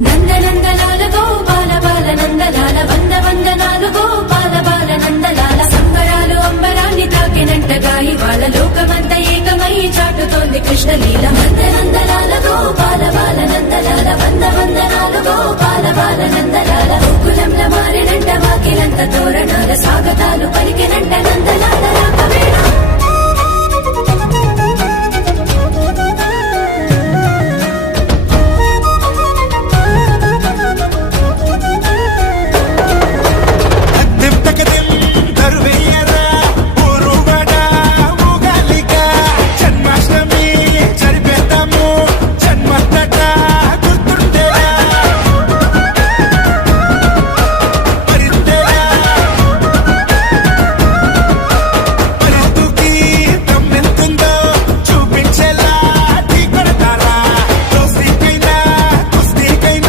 నందనందలాల గోపాల బాల నందలాల వంద వందనాలు గోపాల బాల నందలాల సంబరాలు అంబరాన్ని తాకినట్టగా ఇవాళ లోకమంతా ఏకమై చాటుతోంది కృష్ణలీల నందనందలాల గోపాల బాల నందలాల వంద వందనాలు గోపాల బాల నందలాల కులంలో మారినంట వాకిలంత తోరణాల స్వాగతాలు పలికినంట